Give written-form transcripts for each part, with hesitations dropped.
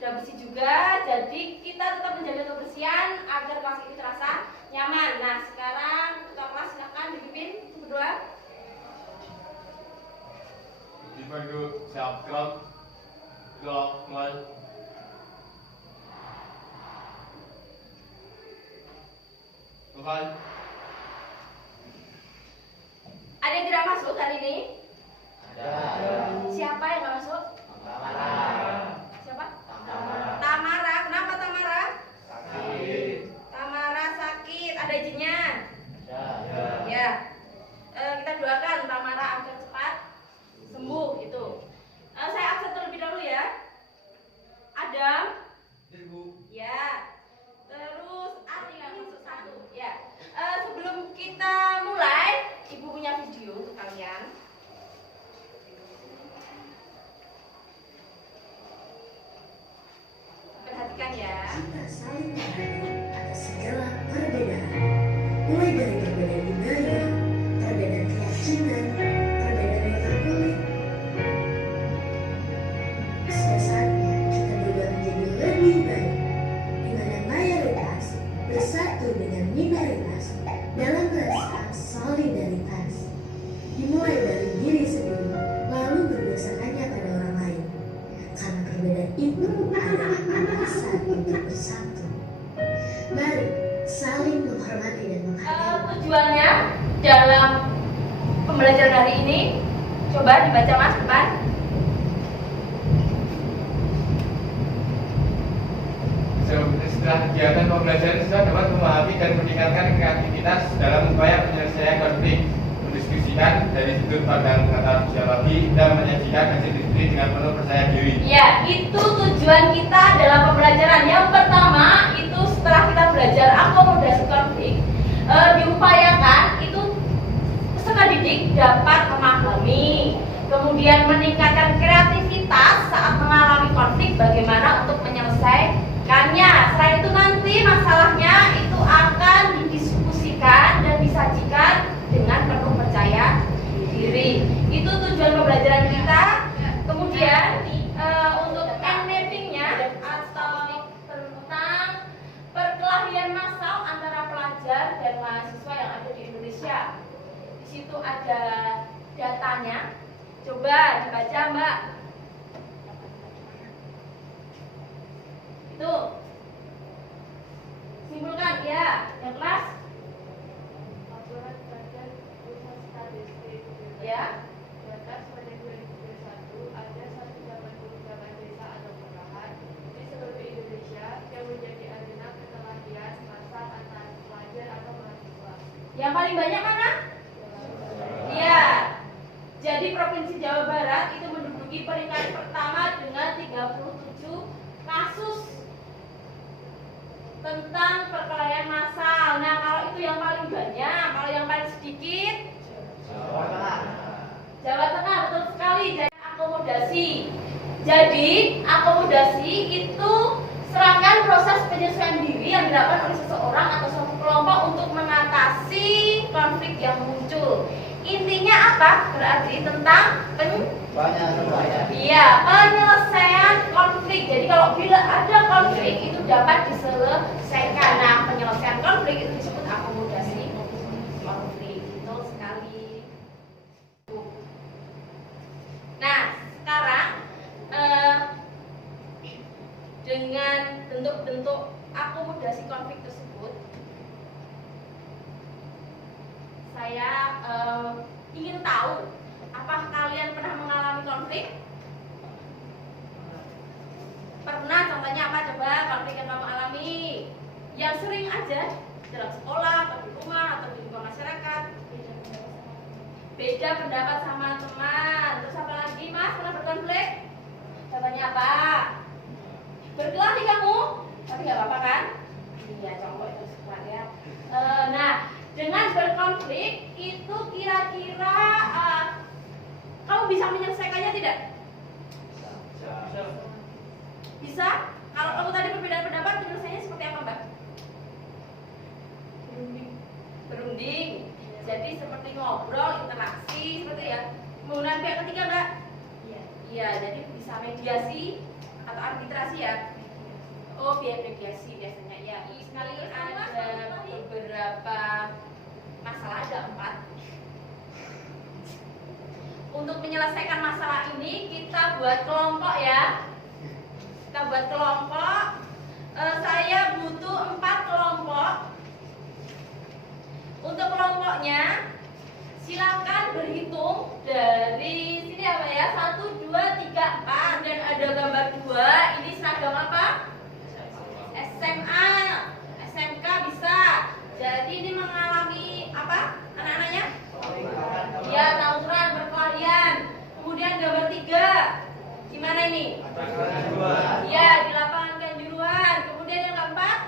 sudah bersih juga. Jadi kita tetap menjaga kebersihan agar kelas ini terasa nyaman. Nah, sekarang ketua kelas silakan dipimpin berdua. Dipandu subscribe, like, Tuhan. Ada yang tidak masuk hari ini? Ada. Siapa yang nggak masuk? Tamara. Siapa? Tamara. Tamara. Kenapa Tamara? Sakit. Tamara sakit. Ada izinnya? Ada. Ya. Kita doakan Tamara agar cepat sembuh itu. Saya absen terlebih dahulu ya. Adam. Ibu. Ya. Terus Adi nggak masuk satu. Ya. Sebelum kita mulai, Ibu punya video untuk kalian. Perhatikan ya. Kita saling menghargai atas segala perbedaan, mulai dari perbedaan budaya, perbedaan keyakinan, perbedaan warna kulit. Sudah saatnya kita berubah menjadi lebih baik, di mana mayoritas bersatu dengan minoritas dalam rasa solidaritas. Dimulai dari diri sendiri, lalu berbiasakannya pada orang lain. Karena perbedaan itu adalah alasan untuk bersatu. Mari saling menghormati dan menghargai. Tujuannya dalam pembelajaran hari ini, coba dibaca Mas depan. Setelah kegiatan pembelajaran siswa dapat memahami dan meningkatkan kreativitas dalam upaya penyelesaian konflik, mendiskusikan dari sudut pandang pengetahuan sosiologi dan menyajikan hasil diskusi dengan penuh percaya diri. Ya, itu tujuan kita dalam pembelajaran. Yang pertama itu setelah kita belajar akomodasi konflik, diupayakan itu peserta didik dapat memahami, kemudian meningkatkan kreativitas saat mengalami konflik, bagaimana untuk menyelesaikannya. Selain itu nanti masalahnya itu akan didiskusikan dan disajikan dengan penuh percaya diri. Itu tujuan pembelajaran kita. Kemudian untuk end mapping-nya atau tentang perkelahian massal antara pelajar dan mahasiswa yang ada di Indonesia. Di situ ada datanya. Coba dibaca, Mbak. Itu. Simpulkan ya, yang kelas. Ya. Batas pada 2021 ada 188 desa atau kelurahan di seluruh Indonesia yang menjadi arena perkelahian massal antar pelajar atau mahasiswa. Yang paling banyak mana? Iya. Jadi Provinsi Jawa Barat itu menduduki peringkat pertama dengan 37 kasus tentang perkelahian massal. Nah, kalau itu yang paling banyak, kalau yang paling sedikit Jawa Tengah, betul sekali. Dan akomodasi. Jadi akomodasi itu serangkaian proses penyesuaian diri yang dilakukan oleh seseorang atau suatu kelompok untuk mengatasi konflik yang muncul. Intinya apa? Berarti tentang penyelesaian konflik. Jadi kalau bila ada konflik itu dapat diselesaikan. Nah, penyelesaian konflik itu disebut akomodasi konflik. Betul sekali. Nah, sekarang dengan bentuk-bentuk akomodasi konflik tersebut, saya ingin tahu, apakah kalian pernah mengalami konflik? Pernah? Contohnya apa? Coba konflik yang kamu alami yang sering aja dalam sekolah atau di rumah atau di lingkungan masyarakat. Beda pendapat sama teman. Terus apa lagi, Mas? Pernah berkonflik? Contohnya apa? Berkelahi kamu? Tapi nggak apa-apa kan? Iya, cowok itu suka ya. Nah, dengan berkonflik itu kira-kira kamu bisa menyelesaikannya tidak? Bisa? Kalau kamu tadi perbedaan pendapat, penyelesaiannya seperti apa, Mbak? Berunding. Jadi seperti ngobrol, interaksi, seperti ya. Menggunakan pihak ketiga, Mbak? Iya. Iya, jadi bisa mediasi. atau arbitrasi ya. Oh, mediasi biasanya ya. Sekali ada beberapa masalah, ada 4. Untuk menyelesaikan masalah ini kita buat kelompok ya. Kita buat kelompok. Saya butuh 4 kelompok. Untuk kelompoknya silakan berhitung dari sini apa ya? 1, 2, 3, 4. Dan ada gambar 2. Ini seragam apa? SMA, SMK bisa. Jadi ini mengalami apa anak-anaknya? Ya, tawuran, perkelahian. Kemudian gambar 3. Gimana ini? Ya, di lapangan Kanjuruhan. Kemudian yang keempat?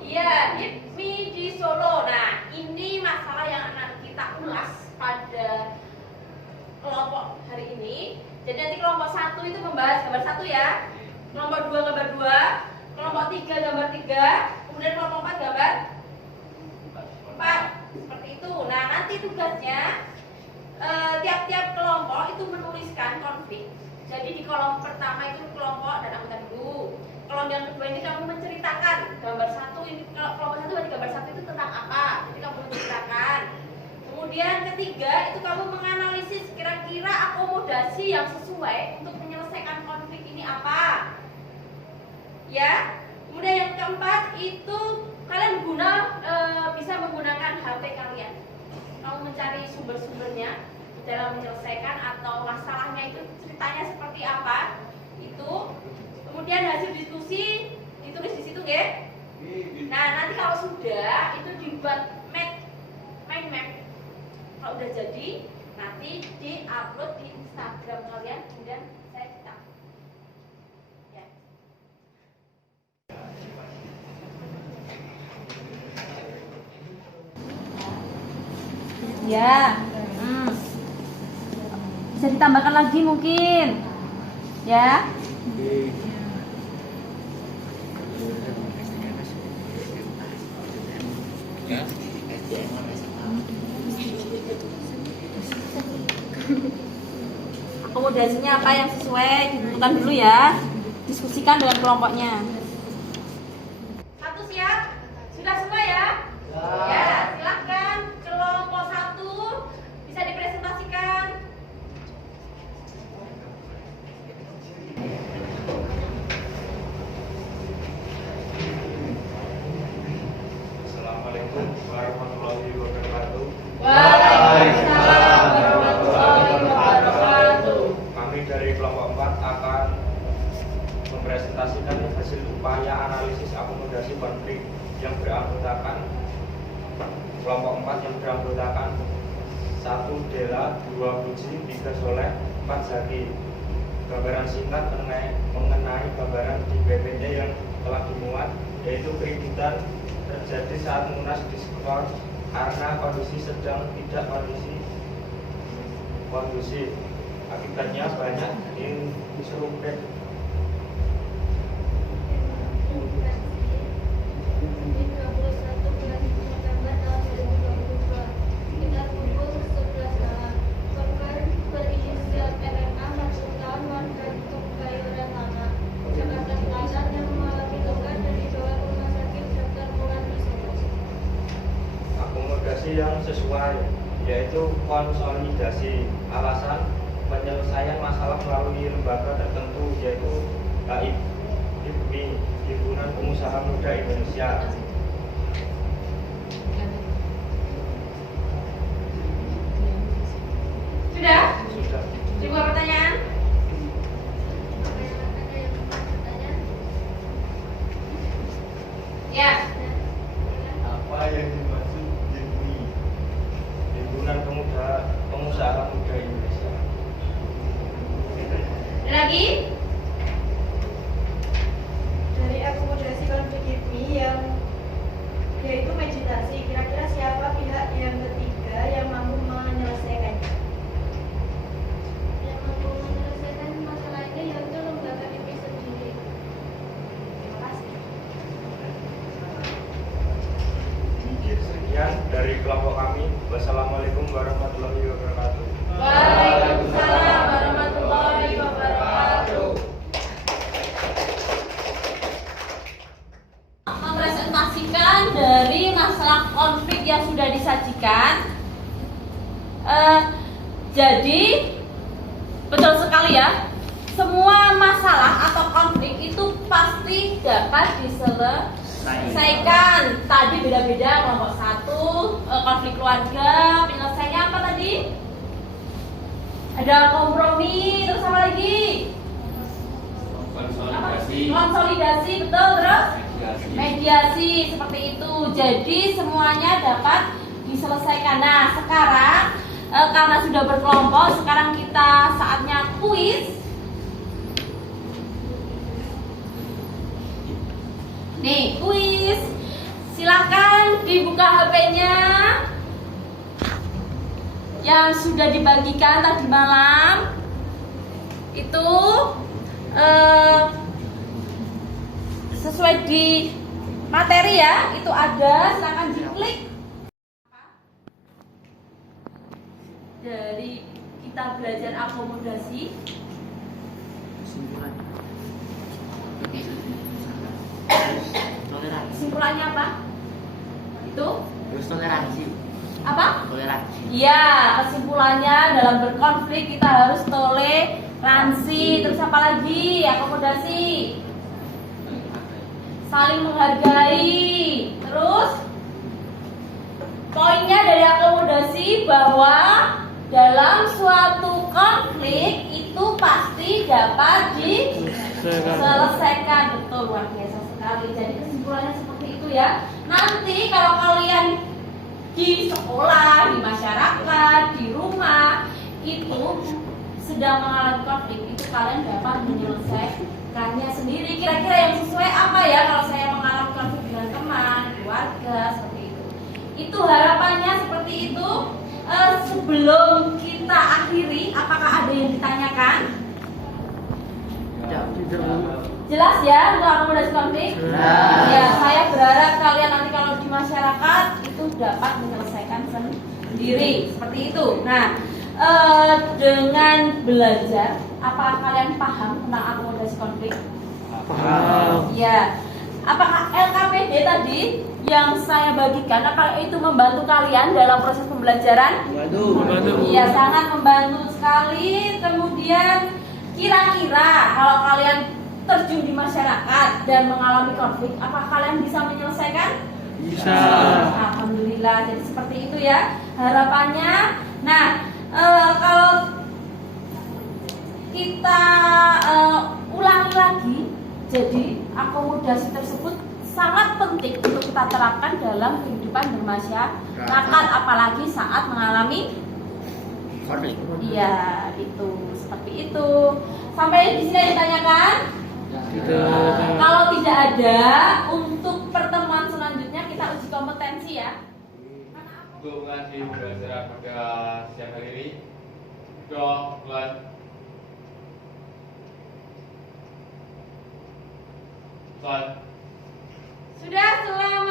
Iya, HIPMI di Solo. Nah, ini masalah yang akan kita ulas pada kelompok hari ini. Jadi nanti kelompok 1 itu membahas gambar 1 ya. Kelompok 2 gambar 2, kelompok 3 gambar 3, kemudian kelompok 4 gambar 4. Seperti itu. Nah, nanti tugasnya tiap-tiap kelompok itu menuliskan konflik. Jadi di kolom pertama itu kelompok dan anggota dulu. Kolom yang kedua ini kamu menceritakan gambar 1 ini, kalau kelompok 1 berarti gambar 1 itu tentang apa? Jadi kamu menceritakan. Kemudian ketiga itu kamu menganalisis kira-kira akomodasi yang sesuai untuk menyelesaikan konflik ini apa. Ya. Kemudian yang keempat itu kalian bisa menggunakan HP kalian. Kamu mencari sumber-sumbernya dalam menyelesaikan atau masalahnya itu ceritanya seperti apa. Itu. Kemudian hasil diskusi ditulis di situ ya. Nah, nanti kalau sudah itu dibuat mind map. Kalau udah jadi nanti di-upload di Instagram kalian, kemudian saya cetak. Ya. Ya. Bisa ditambahkan lagi mungkin. Ya. Akomodasinya apa yang sesuai ditentukan dulu ya. Diskusikan dengan kelompoknya. 1 siap? Sudah semua ya? Ya, silakan kelompok 1 bisa dipresentasikan. Assalamualaikum warahmatullahi wabarakatuh. Waalaikumsalam warahmatullahi wabarakatuh. Kami dari kelompok 4 akan mempresentasikan hasil upaya analisis akomodasi konflik yang beranggotakan kelompok 4 yang beranggotakan 1 Dela, 2 Puji, 3 Soleh, 4 Zaki. Gambaran singkat mengenai gambaran di PPT yang telah dimuat, yaitu keributan terjadi saat Munas diskor karena kondisi sedang tidak kondusif. Akibatnya banyak insurupet. Yang sesuai, yaitu konsolidasi. Alasan penyelesaian masalah melalui lembaga tertentu, yaitu HIPMI, Himpunan Pengusaha Muda Indonesia. Sudah? Sudah. Dibuat pertanyaan? Ya. Apa yang dimaksud HIPMI? Himpunan Pengusaha Muda Indonesia. Ada lagi? Dari akomodasi konflik HIPMI yang yaitu meditasi, kira-kira siapa pihak yang ketiga yang mampu menyelesaikannya? Yang mampu menyelesaikan masalah ini yaitu lembaga HIPMI sendiri. Terima kasih. masalah konflik yang sudah disajikan. Jadi betul sekali ya, semua masalah atau konflik itu pasti dapat diselesaikan. Tadi beda-beda, kelompok 1 konflik keluarga, penyelesaiannya apa tadi? Ada kompromi, terus apa lagi? Konsolidasi, betul, terus mediasi, seperti itu. Jadi semuanya dapat diselesaikan. Nah, sekarang karena sudah berkelompok, sekarang kita saatnya kuis. Nih, kuis. Silahkan dibuka HP-nya yang sudah dibagikan tadi malam. Itu sesuai di materi ya, itu ada, silakan diklik. Dari kita belajar akomodasi, kesimpulannya apa? Itu toleransi. apa? Toleransi. Ya, kesimpulannya dalam berkonflik kita harus toleransi. Terus apa lagi? Akomodasi, saling menghargai. Terus poinnya dari akomodasi bahwa dalam suatu konflik itu pasti dapat diselesaikan. Betul, luar biasa sekali. Jadi kesimpulannya seperti itu ya. Nanti kalau kalian di sekolah, di masyarakat, di rumah itu sedang mengalami konflik, itu kalian dapat menyelesaikannya sendiri. Kira-kira yang sesuai apa ya kalau saya mengalami konflik dengan teman, keluarga, seperti itu. Itu harapannya seperti itu. Sebelum kita akhiri, apakah ada yang ditanyakan? Jelas ya untuk akomodasi konflik? Ya, saya berharap kalian nanti kalau di masyarakat itu dapat menyelesaikan sendiri seperti itu. Nah, dengan belajar, apakah kalian paham tentang akomodasi konflik? Paham. Ya. Apakah LKPD tadi yang saya bagikan, apakah itu membantu kalian dalam proses pembelajaran? Membantu. Iya, sangat membantu sekali. Kemudian kira-kira kalau kalian terjun di masyarakat dan mengalami konflik, apakah kalian bisa menyelesaikan? Bisa. Alhamdulillah. Jadi seperti itu ya harapannya. Nah, kalau kita ulangi lagi, jadi akomodasi tersebut sangat penting untuk kita terapkan dalam kehidupan bermasyarakat, apalagi saat mengalami Konflik. iya, itu seperti itu. Sampai di sini ditanyakan? Kalau tidak ada, untuk pertemuan selanjutnya kita uji kompetensi ya. Untuk mengaji belajar pada siang hari ini, doa kelas Sudah, selamat